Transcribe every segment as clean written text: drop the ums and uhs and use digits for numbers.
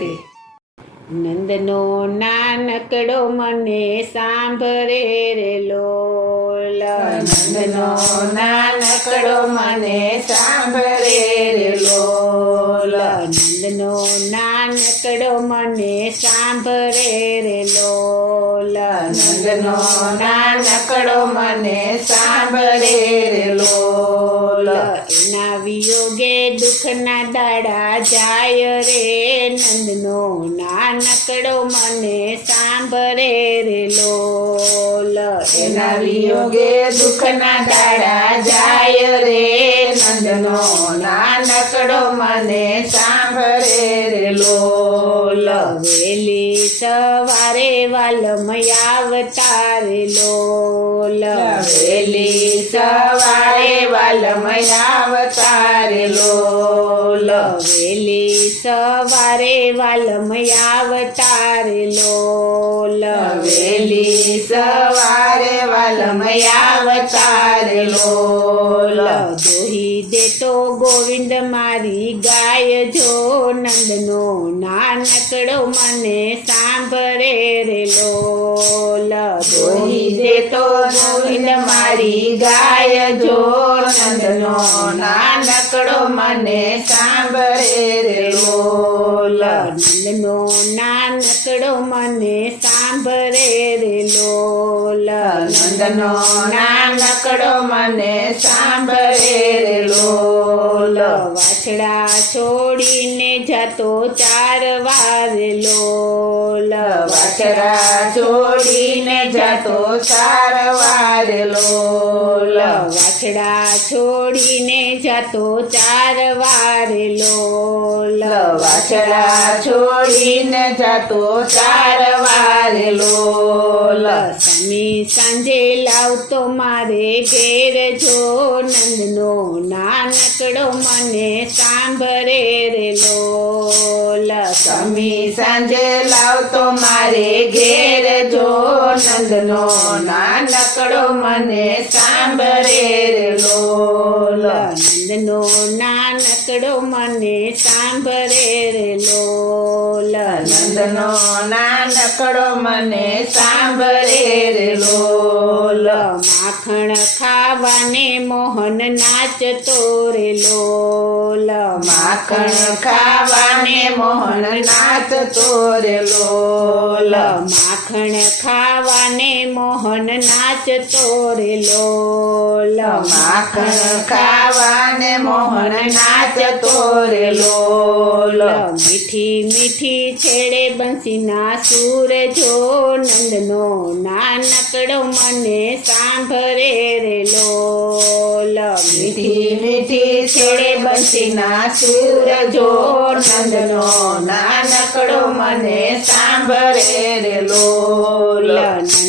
રાધે. નંદનો નાનકડો મને સાંભળે રે લોલ. નંદનો નાનકડો મને સાંભળે રે લોલ. નંદનો નાનકડો મને સાંભળે રે લોલ. નંદનો નાનકડો મને સાંભળે રે લોલ. એના વિયોગે દુઃખના દાડા જાય રે. નંદનો નાનકડો મને સાંભળે રે લોલ. એના વિયોગે દુઃખના દાડા જાય રે. નંદનો નાનકડો મને સાંભળે રે લોલ. વેલી સવારે વાલમયા રે લોલ. વેલી સવારે વાલમયા રે લોલ. વેલી સવારે વાલમયા રે લોલ. વેલી સવારે વાલમયા રે લોલ. દોહી દેતો ગોવિંદ મારી ગાય જો. નંદનો નાનકડો મને સાંભળે રે લોલ. દોહી દેતો ગોવિંદ મારી ગાય જો. નંદનો નાનકડો મને સાંભળે રે લોલ. નંદનો નાનકડો મને સાંભળે રે લોલ. નંદનો નાનકડો મને સાંભળે રે લોલ. વાછડા છોડીને જતો ચારવા રે લોલ. વાછડા છોડીને જતો ચારવા રે લોલ. વાછડા છોડીને જતો ચારવા રે લોલ. વાછડા છોડીને જતો ચારવા રે લોલ. સમી સાંજે લાવતો મારે ઘેર જો. નંદનો નાનકડો મને સાંભળે રે લોલ. સમી સાંજે લાવતો મારે ઘેર જો. નંદનો નાનકડો મને સાંભળે રે લોલ. નંદનો નાનકડો મને સાંભળે રે લોલ. નંદનો નાનકડો મને સાંભળે રે લોલ. માખણ ખાવાને મોહન નાચતો રે લોલ. માખણ ખાવાને મોહન નાચતો રે લોલ. માખણ ખાવાને મોહન નાચતો રે લોલ. માખણ ખાવાને મોહન નાચતો રે લોલ. મીઠી મીઠી છેડે બંસીના સૂર જો. નંદનો નાનકડો મને સાંભળે રે લોલ. મીઠી મીઠી છેડે બંસીના સૂર જો. નંદનો નાનકડો મને સાંભળે રે લોલ.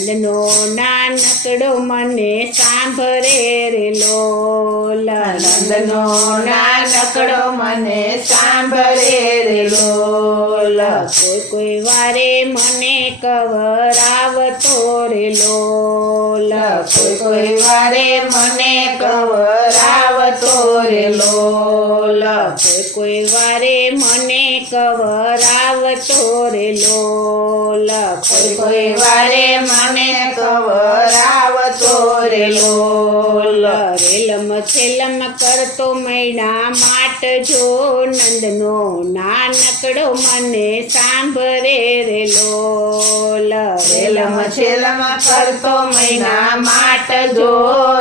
નંદનો નાનકડો મને સાંભળે રે લોલ. નંદનો નાનકડો મને સાંભળે રે લોલ. કોઈ કોઈ વારે મને કવરાવતો રે લોલ. કોઈ કોઈ વારે મને કવરાવતો રે લોલ. કોઈ કોઈ વારે મને કવરાવતો રે લોલ. કોઈ કોઈ વારે મને કવરાવતો રે લોલ. રેલમ છેલમ કરતો મૈણા માટ જો. નંદનો નાનકડો મને સાંભળે રે લોલ. રેલમ છેલમ કરતો મહિના માટ જો.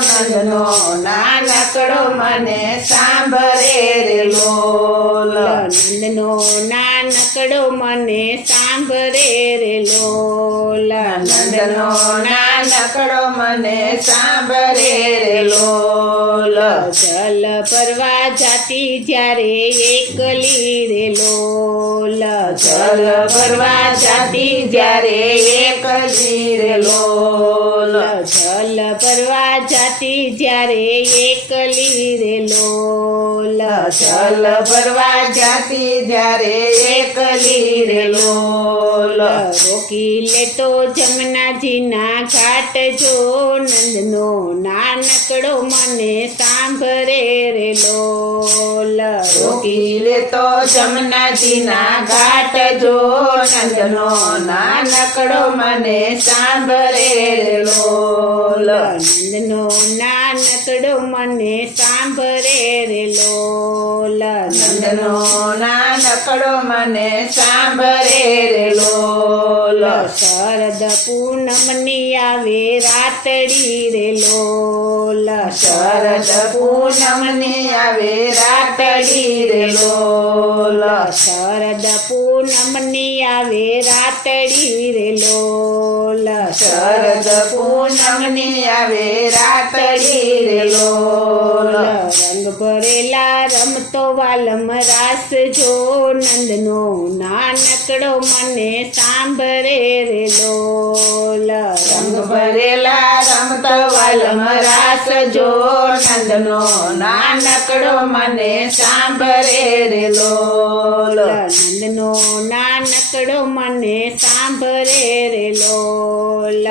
નંદનો નાનકડો મને સાંભળે રે લોલ. નંદનો નાનકડો મને સાંભળે રે લોલ. નંદનો નાનકડો મને સાંભળે રે લોલ. જલ ભરવા જાતી જ્યારે એકલી રે લોલ. જલ ભરવા જાતી જ્યારે એકલી રે લોલ. જલ ભરવા જાતી જ્યારે એકલી રે લોલ. જલ ભરવા જાતી જ્યારે એકલી રે લોલ. રોકી લેતો જમનાજીના ઘાટ જો નંદનો નાનકડો મને સાંભળે રે લોલ. રોકી લેતો જમનાજીના ઘાટ જો નંદનો નાનકડો મને સાંભળે રે લોલ. નંદનો નાનકડો મને સાંભળે રે લોલ. નંદનો નાનકડો મને સાંભળે રે લોલ. શરદ પૂનમની આવે રાતડી રે લોલ. શરદ પૂનમની આવે રાતડી રે લોલ. શરદ પૂનમની આવે રાતડી રે લોલ. શરદ પૂનમની આવે રાતડી રે લોલ. રંગ ભરેલા રમતો વાલમ રાસ જો નંદનો નાનકડો મને સાંભળે રે લોલ. રંગ ભરેલા રમતો વાલમ રાસ જો નંદનો નાનકડો મને સાંભળે રે લોલ. નંદનો નાનકડો મને સાંભળે રે લોલ.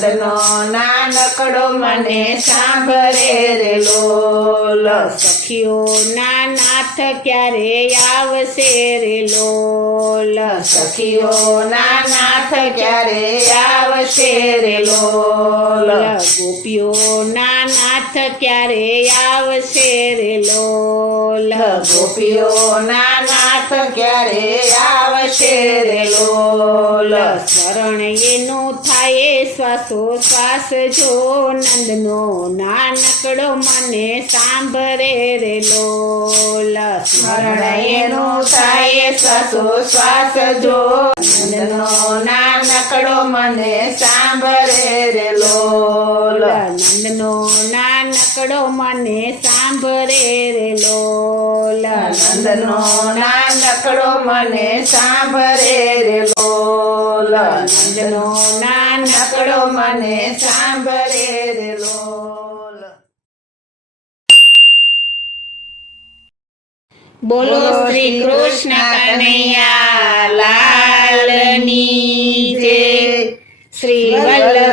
નંદનો નાનકડો મને સાંભળે રે લોલ. સખીઓના નાથ ક્યારે આવશે રે લોલ. સખીઓના નાથ ક્યારે આવશે રે લોલ. ગોપીઓના નાથ ક્યારે આવશે રે લોલ. ગોપીઓના નાથ ક્યારે આવશે રે લોલ. શરણ એનું થાય શ્વાસો શ્વાસ જો નંદનો નાનકડો મને સાંભળે રે લોલ. સ્મરણ એનું થાય શ્વાસો શ્વાસ જો નંદનો નાનકડો મને સાંભળે રે લોલ. નંદનો નાનકડો મને સાંભળે રે લોલ. નંદનો નાનકડો મને સાંભળે રે લોલ. નંદનો નાનકડો મને સાંભળે રે લોલ. બોલો શ્રી કૃષ્ણ કનૈયા લાલની જય. શ્રી વલ્લભ